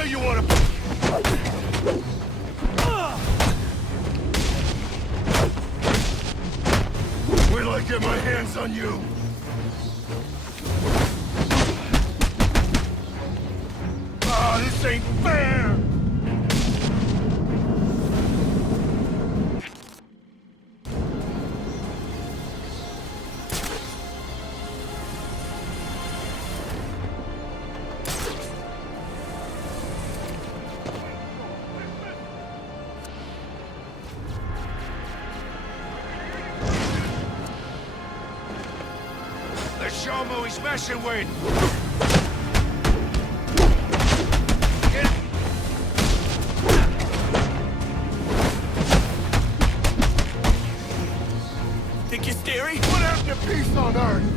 know you wanna... Wait till I get my hands on you! Ah, this ain't fair! Let's show him who he's messing with! Think you're scary? What happened to peace on Earth?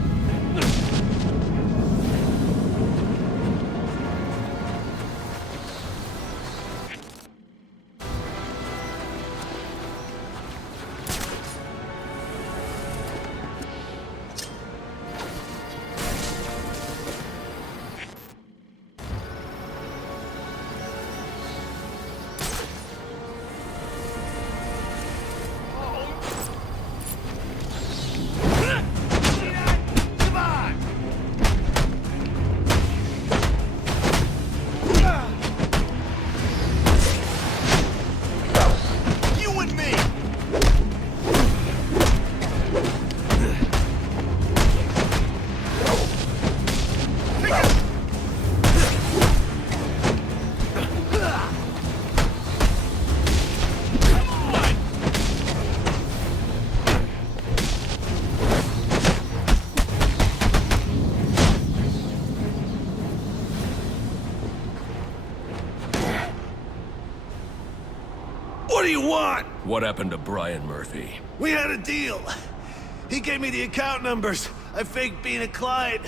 What do you want? What happened to Brian Murphy? We had a deal. He gave me the account numbers. I faked being a client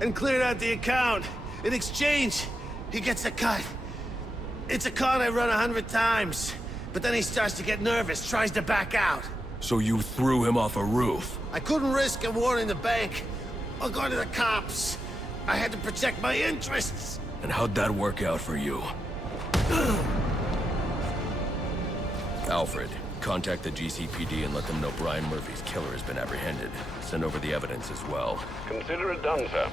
and cleared out the account. In exchange, he gets a cut. It's a con I run 100 times. But then he starts to get nervous, tries to back out. So you threw him off a roof? I couldn't risk him warning the bank or going to the cops. I had to protect my interests. And how'd that work out for you? Alfred, contact the GCPD and let them know Brian Murphy's killer has been apprehended. Send over the evidence as well. Consider it done, sir.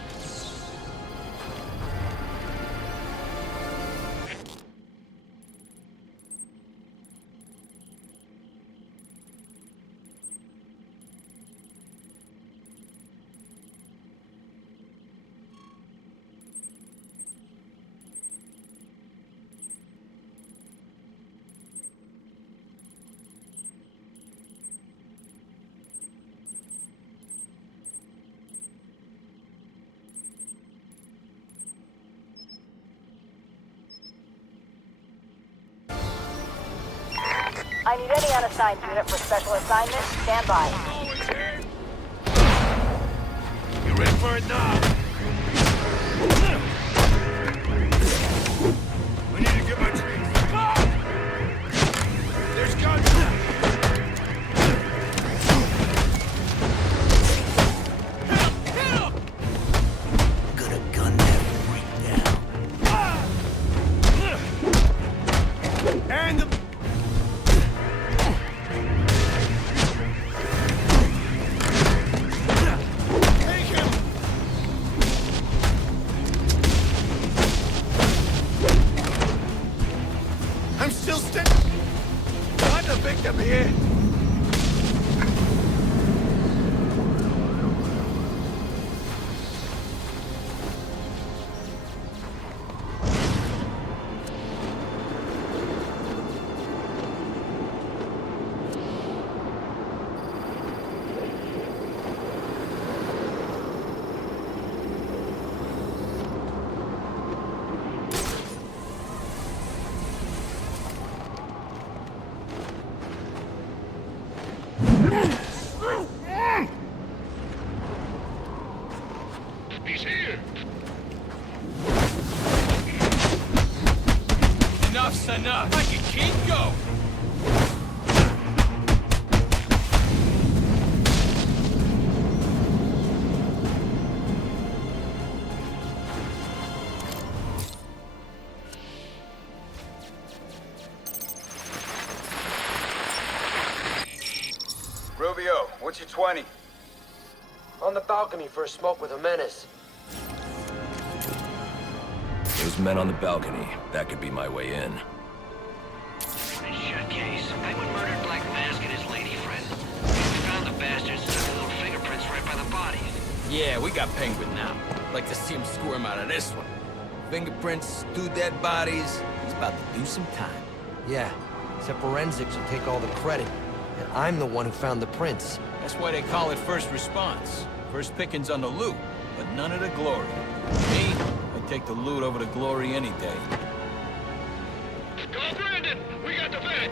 I need any unassigned unit for special assignment. Stand by. You ready for it now? I need to get my tree. There's guns. Gonna gun that freak down. And the... I'm still standing. I'm the victim here. He's here! Enough's enough! I can keep going! What's your 20? On the balcony for a smoke with a menace. Those men on the balcony, that could be my way in. Shut case. Penguin murdered Black Mask and his lady friend. We found the bastards and took the little fingerprints right by the bodies. Yeah, we got Penguin now. Like to see him squirm out of this one. Fingerprints, 2 dead bodies. He's about to do some time. Yeah, except forensics will take all the credit. And I'm the one who found the prints. That's why they call it first response. First pickings on the loot, but none of the glory. Me, I'd take the loot over the glory any day. Go, Brandon! We got the vet!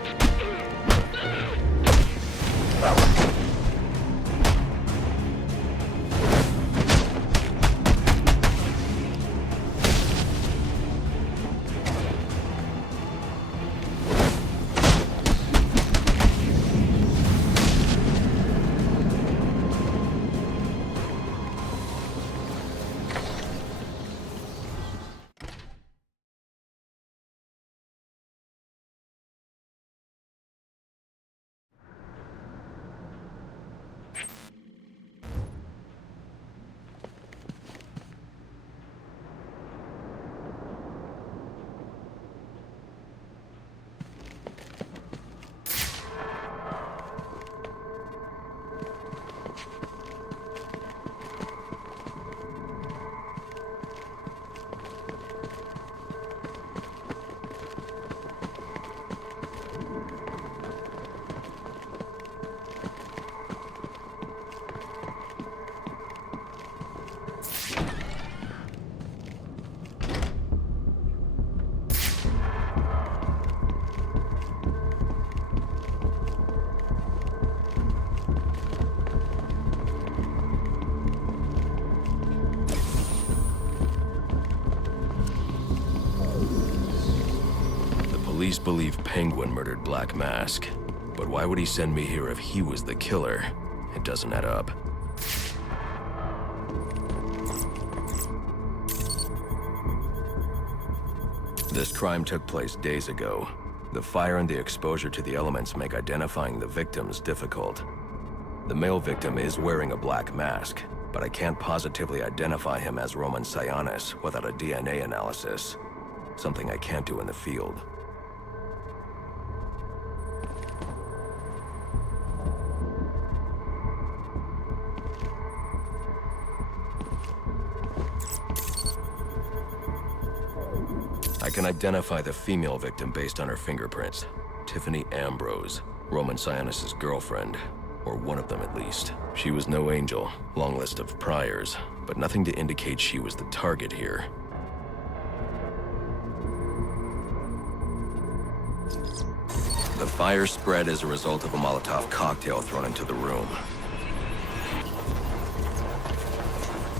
Police believe Penguin murdered Black Mask. But why would he send me here if he was the killer? It doesn't add up. This crime took place days ago. The fire and the exposure to the elements make identifying the victims difficult. The male victim is wearing a black mask, but I can't positively identify him as Roman Sionis without a DNA analysis. Something I can't do in the field. I can identify the female victim based on her fingerprints. Tiffany Ambrose, Roman Sionis' girlfriend. Or one of them at least. She was no angel, long list of priors, but nothing to indicate she was the target here. The fire spread as a result of a Molotov cocktail thrown into the room.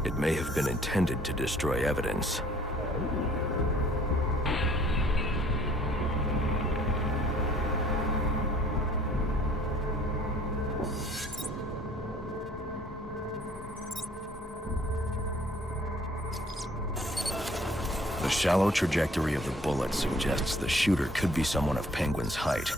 It may have been intended to destroy evidence. The shallow trajectory of the bullet suggests the shooter could be someone of Penguin's height.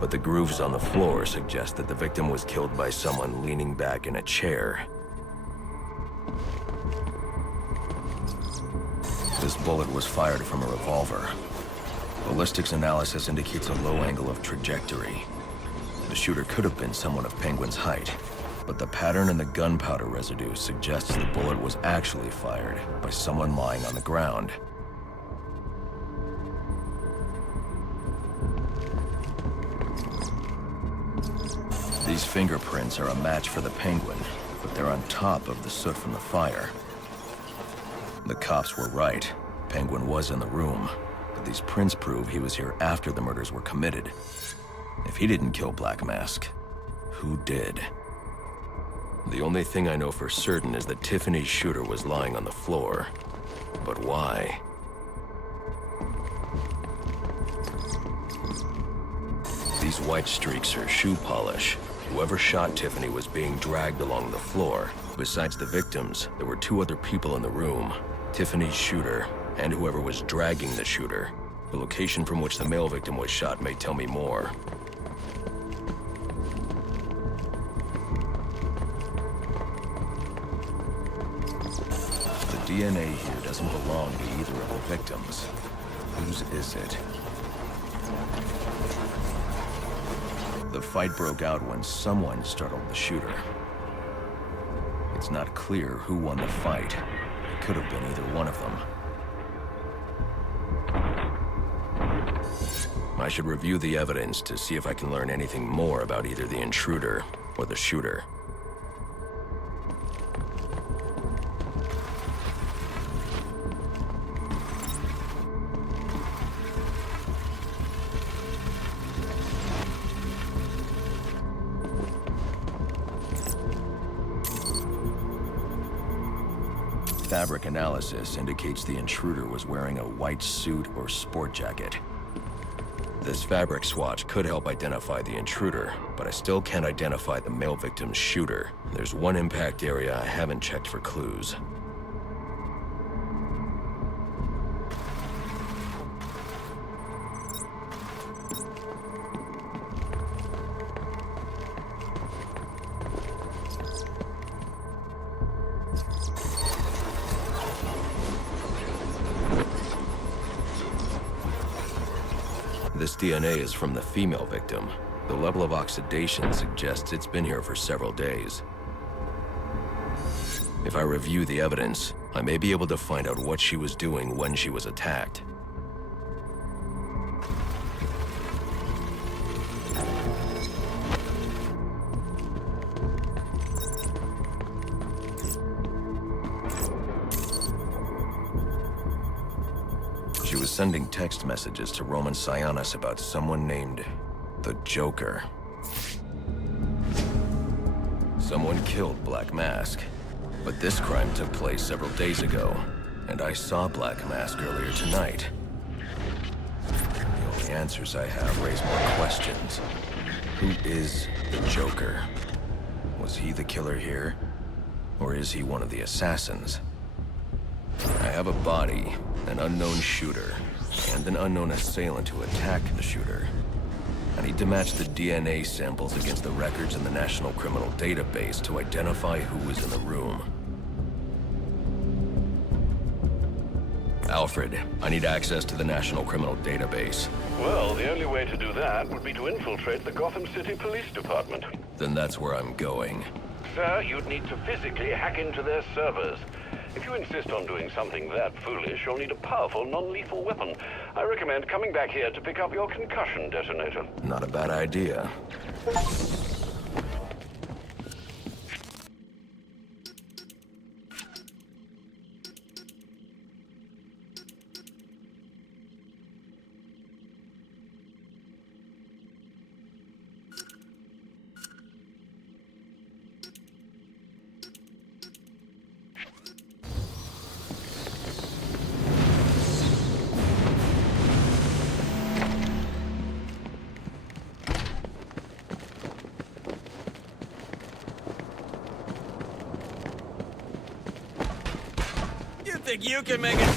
But the grooves on the floor suggest that the victim was killed by someone leaning back in a chair. This bullet was fired from a revolver. Ballistics analysis indicates a low angle of trajectory. The shooter could have been someone of Penguin's height, but the pattern in the gunpowder residue suggests the bullet was actually fired by someone lying on the ground. These fingerprints are a match for the Penguin, but they're on top of the soot from the fire. The cops were right. Penguin was in the room, but these prints prove he was here after the murders were committed. If he didn't kill Black Mask, who did? The only thing I know for certain is that Tiffany's shooter was lying on the floor. But why? These white streaks are shoe polish. Whoever shot Tiffany was being dragged along the floor. Besides the victims, there were 2 other people in the room. Tiffany's shooter, and whoever was dragging the shooter. The location from which the male victim was shot may tell me more. The DNA here doesn't belong to either of the victims. Whose is it? The fight broke out when someone startled the shooter. It's not clear who won the fight. It could have been either one of them. I should review the evidence to see if I can learn anything more about either the intruder or the shooter. Fabric analysis indicates the intruder was wearing a white suit or sport jacket. This fabric swatch could help identify the intruder, but I still can't identify the male victim's shooter. There's one impact area I haven't checked for clues. This DNA is from the female victim. The level of oxidation suggests it's been here for several days. If I review the evidence, I may be able to find out what she was doing when she was attacked. She was sending text messages to Roman Sionis about someone named the Joker. Someone killed Black Mask, but this crime took place several days ago, and I saw Black Mask earlier tonight. The only answers I have raise more questions. Who is the Joker? Was he the killer here, or is he one of the assassins? I have a body, an unknown shooter, and an unknown assailant who attacked the shooter. I need to match the DNA samples against the records in the National Criminal Database to identify who was in the room. Alfred, I need access to the National Criminal Database. Well, the only way to do that would be to infiltrate the Gotham City Police Department. Then that's where I'm going. Sir, you'd need to physically hack into their servers. If you insist on doing something that foolish, you'll need a powerful, non-lethal weapon. I recommend coming back here to pick up your concussion detonator. Not a bad idea. Think you can make it?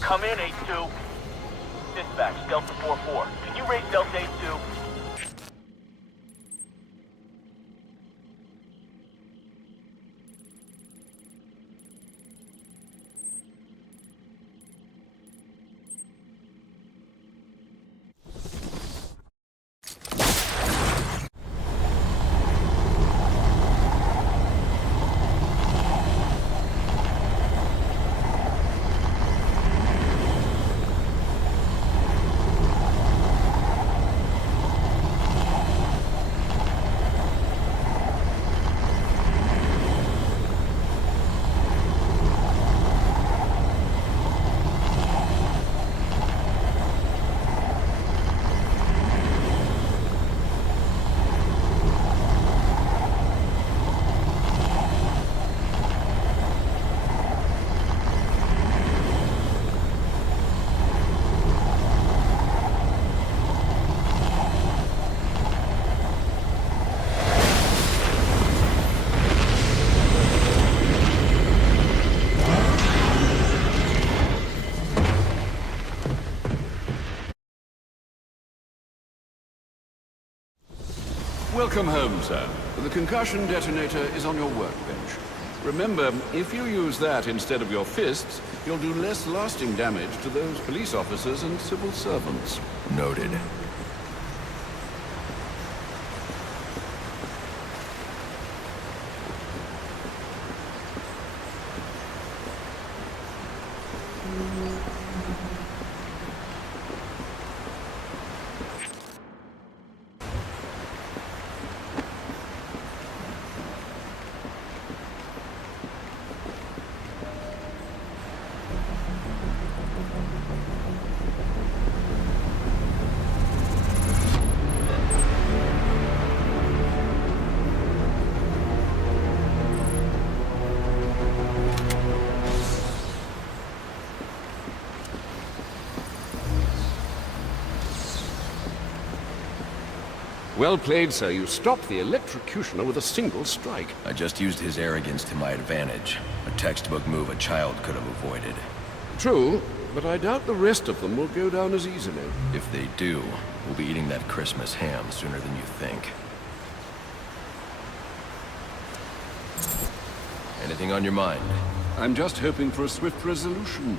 Come in, 8-2. Dispatch, Delta 4-4. Can you raise Delta 8-2? Welcome home, sir. The concussion detonator is on your workbench. Remember, if you use that instead of your fists, you'll do less lasting damage to those police officers and civil servants. Noted. Well played, sir. You stopped the electrocutioner with a single strike. I just used his arrogance to my advantage. A textbook move a child could have avoided. True, but I doubt the rest of them will go down as easily. If they do, we'll be eating that Christmas ham sooner than you think. Anything on your mind? I'm just hoping for a swift resolution.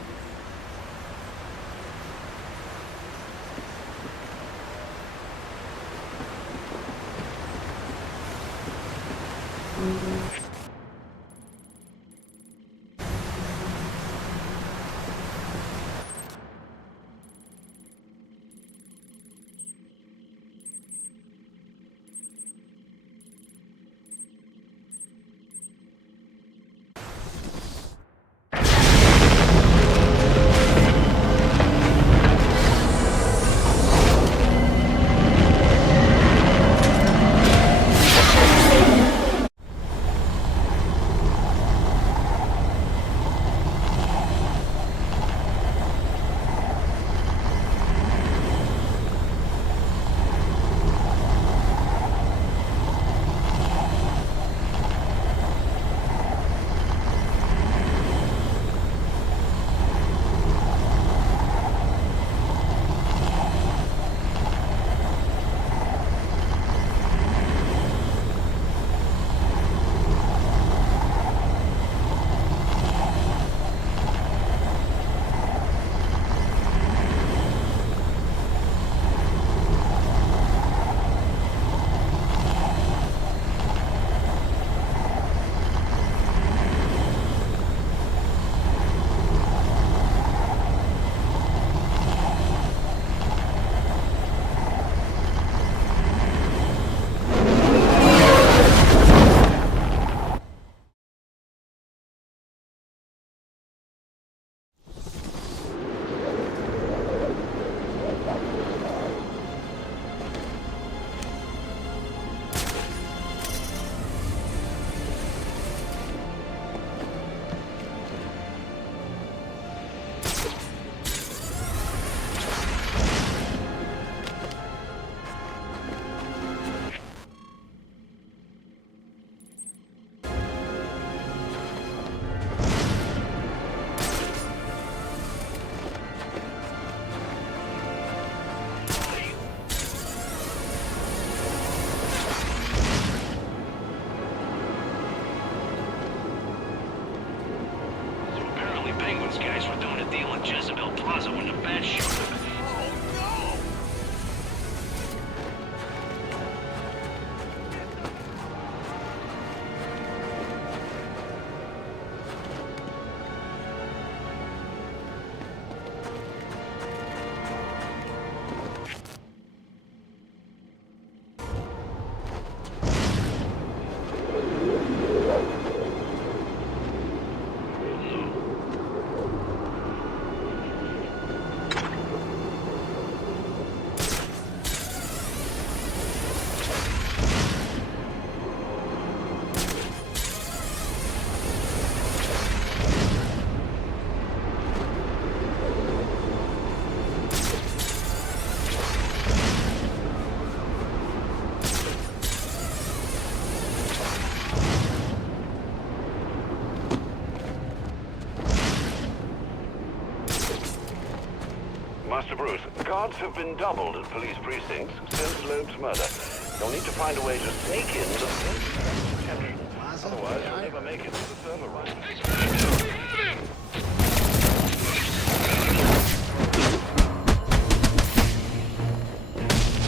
Master Bruce, guards have been doubled at police precincts since Loeb's murder. You'll need to find a way to sneak in the attention. Otherwise, you'll never make it to the server room.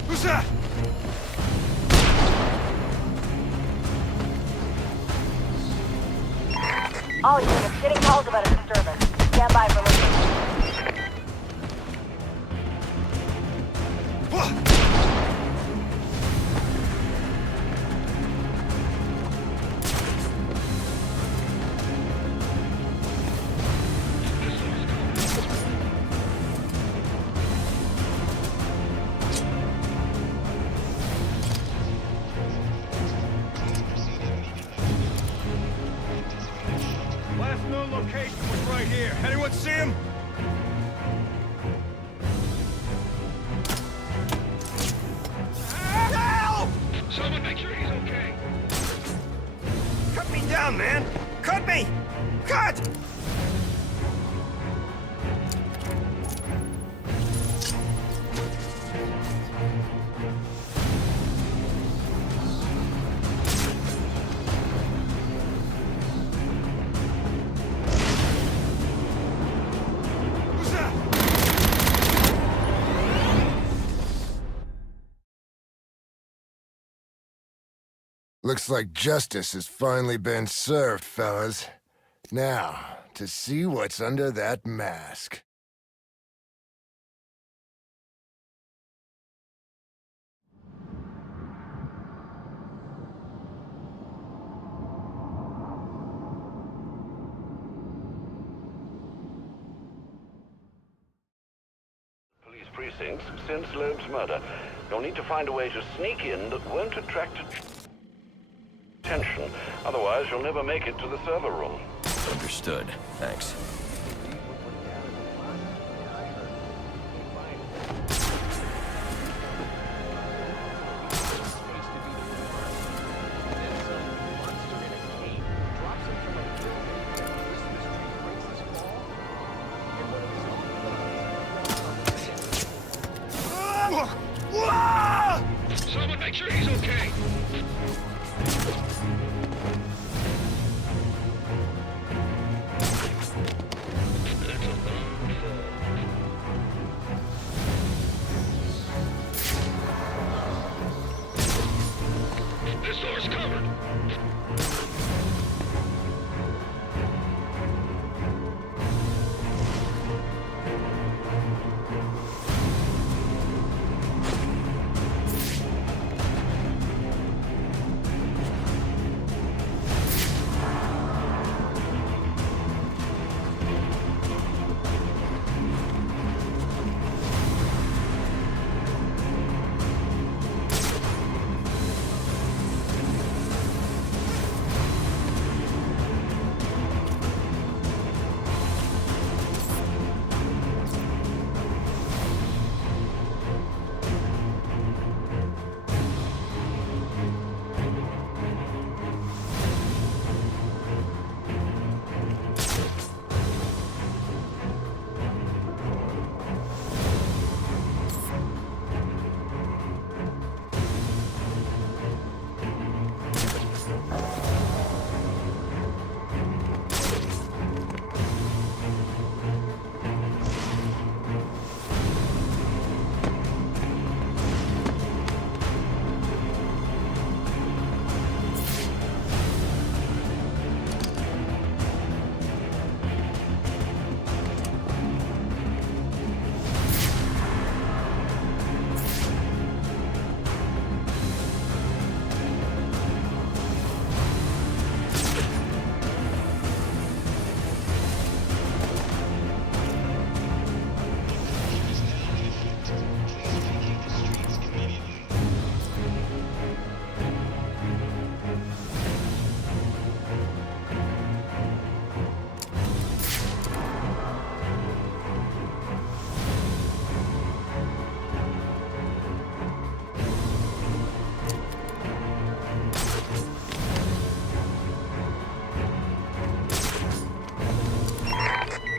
Who's that? All units getting calls about a disturbance. Stand by for listening. Last known location was right here. Anyone see him? Help! Someone make sure he's okay. Cut me down, man! Cut me! Cut! Who's that? Looks like justice has finally been served, fellas. Now, to see what's under that mask. Police precincts since Loeb's murder. You'll need to find a way to sneak in that won't attract attention. Otherwise, you'll never make it to the server room. Understood. Thanks. Someone make sure he's okay. This door's covered.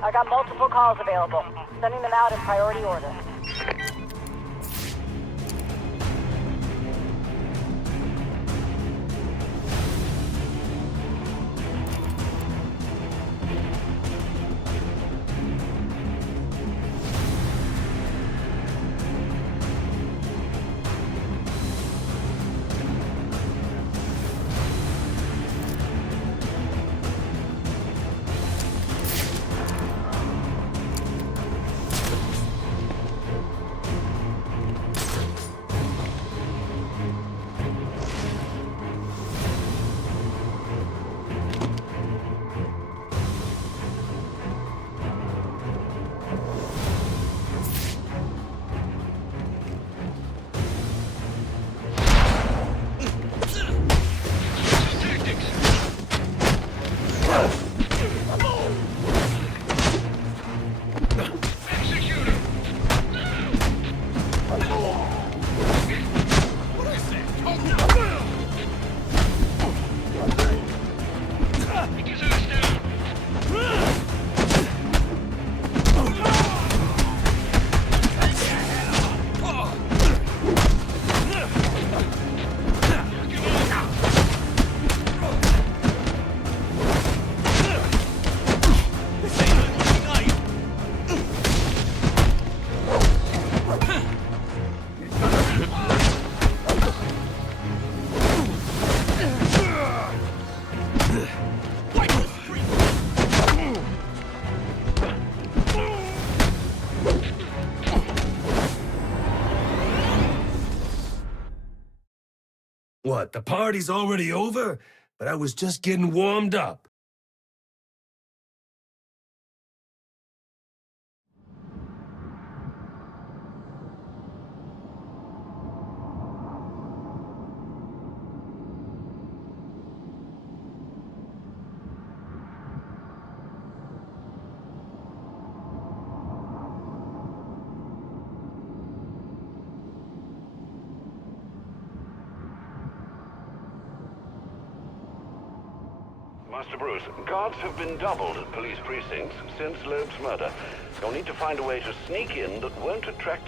I got multiple calls available. Sending them out in priority order. What, the party's already over? But I was just getting warmed up. Master Bruce, guards have been doubled at police precincts since Loeb's murder. You'll need to find a way to sneak in that won't attract